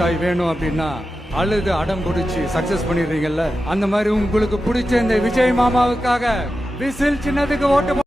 சாய் வேணும் அப்படின்னா அழுது அடம் பிடிச்சி சக்சஸ் பண்ணிடுறீங்கல்ல, அந்த மாதிரி உங்களுக்கு பிடிச்ச இந்த விஜய் மாமாவுக்காக விசில் சின்னதுக்கு ஓட்டு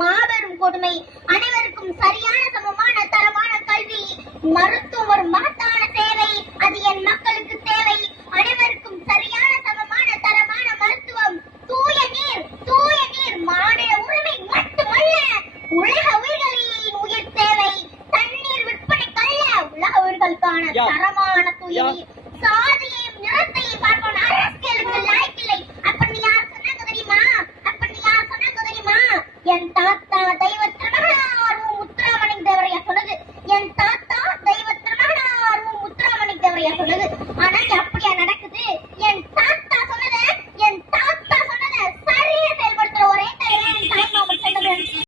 மாபெரும் கொடுமை. அனைவருக்கும் சரியான சமமான தரமான கல்வி, மருத்துவம் ஒரு மகத்தான சேவை, அது என் மக்களுக்கு தேவை. அனைவருக்கும் சரியான சமமான தரமான மருத்துவம், தூய நீர் மாநில உரிமை மட்டுமல்ல, உலக உயிர்களின் உயிர் தேவை. தண்ணீர் விற்பனைக்கல்ல, உலக உயிர்களுக்கான தரமான தூய நீர். சாதியையும் நிறத்தையும் பார்ப்போம், அரசியலுக்கு லாய்க்கில்லை. அப்ப நீ யார் சொன்னாங்க தெரியுமா? என் தாத்தா தெய்வத்தை